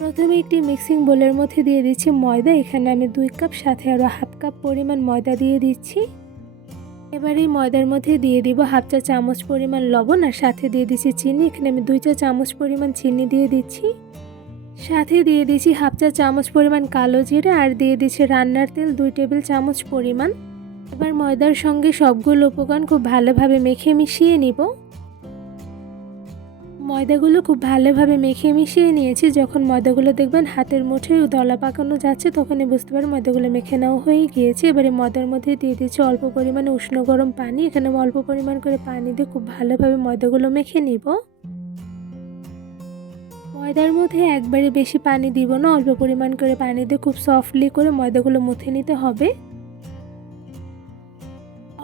প্রথমে একটি মিক্সিং বোলের মধ্যে দিয়ে দিচ্ছি ময়দা। এখানে আমি 2 কাপ সাথে আরও হাফ কাপ পরিমাণ ময়দা দিয়ে দিচ্ছি। এবার এই ময়দার মধ্যে দিয়ে দিব হাফ চা চামচ পরিমাণ লবণ আর সাথে দিয়ে দিচ্ছি চিনি। এখানে আমি 2 চা চামচ পরিমাণ চিনি দিয়ে দিচ্ছি। সাথে দিয়ে দিচ্ছি হাফ চা চামচ পরিমাণ কালো জিরে আর দিয়ে দিচ্ছি রান্নার তেল 2 টেবিল চামচ পরিমাণ। এবার ময়দার সঙ্গে সবগুলো উপকরণ খুব ভালোভাবে মেখে মিশিয়ে নিব। ময়দাগুলো খুব ভালোভাবে মেখে মিশিয়ে নিয়েছি। যখন ময়দাগুলো দেখবেন হাতের মুঠোয় দলা পাকানো যাচ্ছে তখনই বুঝতে পারবেন ময়দাগুলো মেখে নেওয়া হয়ে গিয়েছে। এবারে ময়দার মধ্যে দিয়ে দিচ্ছি অল্প পরিমাণে উষ্ণ গরম পানি। এখানে আমি অল্প পরিমাণ করে পানি দিয়ে খুব ভালোভাবে ময়দাগুলো মেখে নিব। ময়দার মধ্যে একবারে বেশি পানি দিব না, অল্প পরিমাণ করে পানি দিয়ে খুব সফটলি করে ময়দাগুলো মুথে নিতে হবে।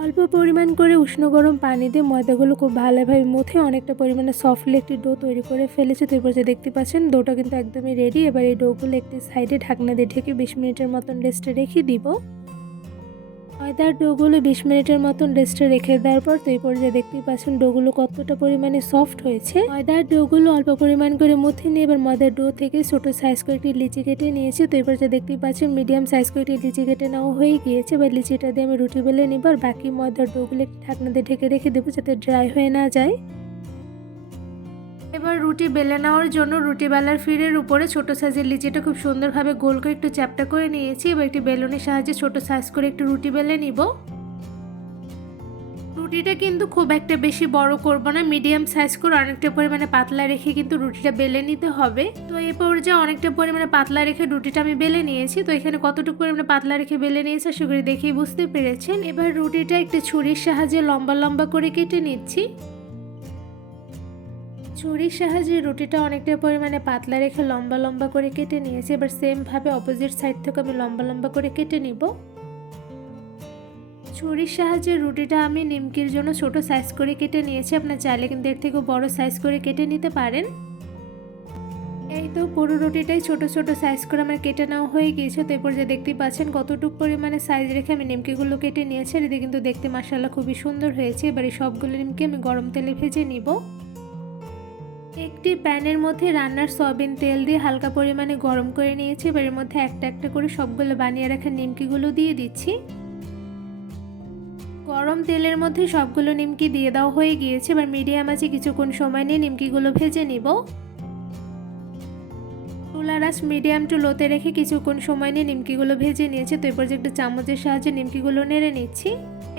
অল্প পরিমাণ করে উষ্ণ গরম পানি দিয়ে ময়দাগুলো খুব ভালোভাবে মুথে অনেকটা পরিমাণে সফটলি একটি ডো তৈরি করে ফেলেছি। তো এরপর যে দেখতে পাচ্ছেন ডোটা কিন্তু একদমই রেডি। এবার এই ডোগুলো একটি সাইডে ঢাকনা দিয়ে ঢেকে 20 মিনিটের মতন রেস্টে রেখে দিব। ময়দার ডোগুলো 20 মিনিটের মতন রেস্টে রেখে দেওয়ার পর তো এই পর্যায়ে দেখতেই পাচ্ছেন ডোগুলো কতটা পরিমাণে সফট হয়েছে। ময়দার ডোগুলো অল্প পরিমাণ করে মুথে নিয়ে এবার ময়দার ডো থেকে ছোটো সাইজ করে একটি লিচি কেটে নিয়েছি। তো এই পর্যায়ে দেখতেই পাচ্ছেন মিডিয়াম সাইজ করে একটি লিচি কেটে নেওয়া হয়ে গিয়েছে। এবার লিচিটা দিয়ে আমি রুটি বেলে নিব আর বাকি ময়দার ডোগুলো একটি ঢাকনা দিয়ে ঢেকে রেখে দেবো যাতে ড্রাই হয়ে না যায়। এবার রুটি বেলে নেওয়ার জন্য রুটি বেলার ফিরের উপরে ছোট সাইজের লিচিটা খুব সুন্দরভাবে গোল করে একটু চ্যাপটা করে নিয়েছি। এবার একটি বেলুনের সাহায্যে ছোট সাইজ করে একটু রুটি বেলে নিব। রুটিটা কিন্তু খুব একটা বেশি বড় করব না, মিডিয়াম সাইজ করে অনেকটা পরিমাণে পাতলা রেখে কিন্তু রুটিটা বেলে নিতে হবে। তো এই পর্যায়ে অনেকটা পরিমাণে পাতলা রেখে রুটিটা আমি বেলে নিয়েছি। তো এখানে কতটুকু পরিমাণে পাতলা রেখে বেলে নিয়েছি আশা করি দেখেই বুঝতে পেরেছেন। এবার রুটিটা একটু ছুরির সাহায্যে লম্বা লম্বা করে কেটে নিচ্ছি। ছুরির সাহায্যে রুটিটা অনেকটা পরিমাণে পাতলা রেখে লম্বা লম্বা করে কেটে নিয়েছি। এবার সেম ভাবে অপোজিট সাইড থেকে আমি লম্বা লম্বা করে কেটে নিব। ছুরির সাহায্যে রুটিটা আমি নিমকির জন্য ছোট সাইজ করে কেটে নিয়েছি। আপনার চাইলে কিন্তু এর থেকেও বড় সাইজ করে কেটে নিতে পারেন। এই তো পুরো রুটিটাই ছোট ছোট সাইজ করে আমার কেটে নেওয়া হয়ে গিয়েছে। তো এরপর যে দেখতেই পাচ্ছেন কতটুকু পরিমাণে সাইজ রেখে আমি নিমকিগুলো কেটে নিয়েছি। আর এদিকে কিন্তু দেখতে মাশাআল্লাহ খুবই সুন্দর হয়েছে। এবার এই সবগুলো নিমকি আমি গরম তেলে ভেজে নিব। একটি প্যানের মধ্যে রান্নার সয়াবিন তেল দিয়ে হালকা পরিমাণে গরম করে নিয়েছি। এবার এর মধ্যে একটা একটা করে সবগুলো বানিয়ে রাখা নিমকিগুলো দিয়ে দিচ্ছি। গরম তেলের মধ্যে সবগুলো নিমকি দিয়ে দেওয়া হয়ে গিয়েছে। এবার মিডিয়াম আঁচে কিছুক্ষণ সময় নিয়ে নিমকিগুলো ভেজে নিব। চুলার আঁচ মিডিয়াম টু লোতে রেখে কিছুক্ষণ সময় নিয়ে নিমকিগুলো ভেজে নিয়েছি। তো এরপর যে একটা চামচের সাহায্যে নিমকিগুলো নেড়ে নিচ্ছি।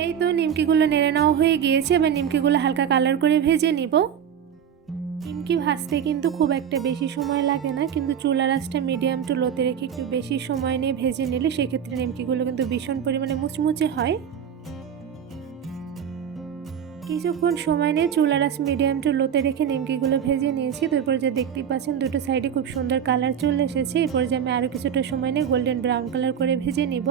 এই তো নিমকিগুলো নেড়ে নেওয়া হয়ে গিয়েছে। এবার নিমকিগুলো হালকা কালার করে ভেজে নিব। নিমকি ভাজতে কিন্তু খুব একটা বেশি সময় লাগে না, কিন্তু চুলার আঁচটা মিডিয়াম টু লোতে রেখে একটু বেশি সময় নিয়ে ভেজে নিলে সেক্ষেত্রে নিমকিগুলো কিন্তু ভীষণ পরিমাণে মুচমুচে হয়। কিছুক্ষণ সময় নিয়ে চুলার আঁচ মিডিয়াম টু লোতে রেখে নিমকিগুলো ভেজে নিয়েছি। তো এরপর যে দেখতেই পাচ্ছেন দুটো সাইডে খুব সুন্দর কালার চলে এসেছে। এরপর যে আমি আরও কিছুটা সময় নিয়ে গোল্ডেন ব্রাউন কালার করে ভেজে নিব।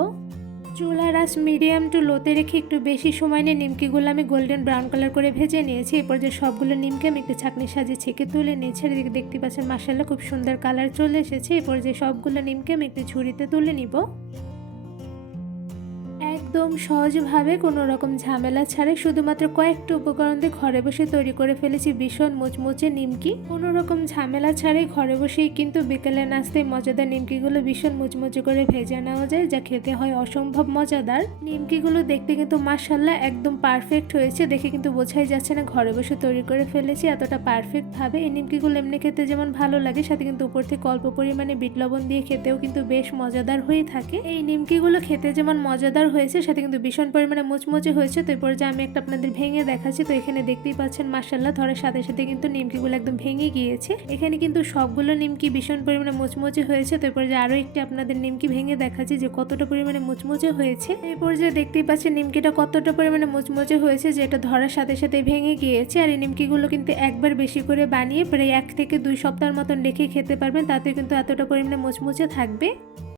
চুলার আঁচ মিডিয়াম টু লোতে রেখে একটু বেশি সময় নিয়ে নিমকিগুলো আমি গোল্ডেন ব্রাউন কালার করে ভেজে নিয়েছি। এরপর যে সবগুলো নিমকি আমি একটু ছাঁকনির সাহায্যে ছেঁকে তুলে নিয়েছি। আর এদিকে দেখতে পাচ্ছেন মাশাআল্লাহ খুব সুন্দর কালার চলে এসেছে। এরপর যে সবগুলো নিমকি আমি একটু ঝুড়িতে তুলে নিব। একদম সহজভাবে কোনো রকম ঝামেলা ছাড়াই শুধুমাত্র কয়েকটা উপকরণ দিয়ে ঘরে বসে তৈরি করে ফেলেছি ভীষণ মুচমুচে নিমকি। কোনো রকম ঝামেলা ছাড়াই ঘরে বসেই কিন্তু বিকেলে নাস্তায় মজাদার নিমকিগুলো ভীষণ মুচমুচে করে ভেজে নেওয়া যায়, যা খেতে হয় অসম্ভব মজাদার। নিমকিগুলো দেখতে কিন্তু মাশাআল্লাহ একদম পারফেক্ট হয়েছে, দেখে কিন্তু বোঝাই যাচ্ছে না ঘরে বসে তৈরি করে ফেলেছি এতটা পারফেক্টভাবে। এই নিমকিগুলো এমনি খেতে যেমন ভালো লাগে, সাথে কিন্তু উপর থেকে অল্প পরিমাণে বিট লবণ দিয়ে খেতেও কিন্তু বেশ মজাদার হয়ে থাকে। এই নিমকিগুলো খেতে যেমন মজাদার হয়েছে সাথে কিন্তু ভীষণ পরিমাণে মুচমুচে হয়েছে। তো এরপর যে আমি একটা আপনাদের ভেঙে দেখাচ্ছি। তো এখানে দেখতেই পাচ্ছেন মাশাআল্লাহ ধরার সাথে সাথে কিন্তু নিমকিগুলো একদম ভেঙে গিয়েছে। এখানে কিন্তু সবগুলো নিমকি ভীষণ পরিমাণে মুচমুচে হয়েছে। তো এরপর যে আরও একটি আপনাদের নিমকি ভেঙে দেখাচ্ছি যে কতটা পরিমাণে মুচমুচে হয়েছে। এরপর যে দেখতেই পাচ্ছেন নিমকিটা কতটা পরিমাণে মুচমুচে হয়েছে, যেটা ধরার সাথে সাথে ভেঙে গিয়েছে। আর এই নিমকিগুলো কিন্তু একবার বেশি করে বানিয়ে প্রায় 1 থেকে 2 সপ্তাহের মতন রেখে খেতে পারবেন, তাতে কিন্তু এতটা পরিমাণে মুচমুচে থাকবে।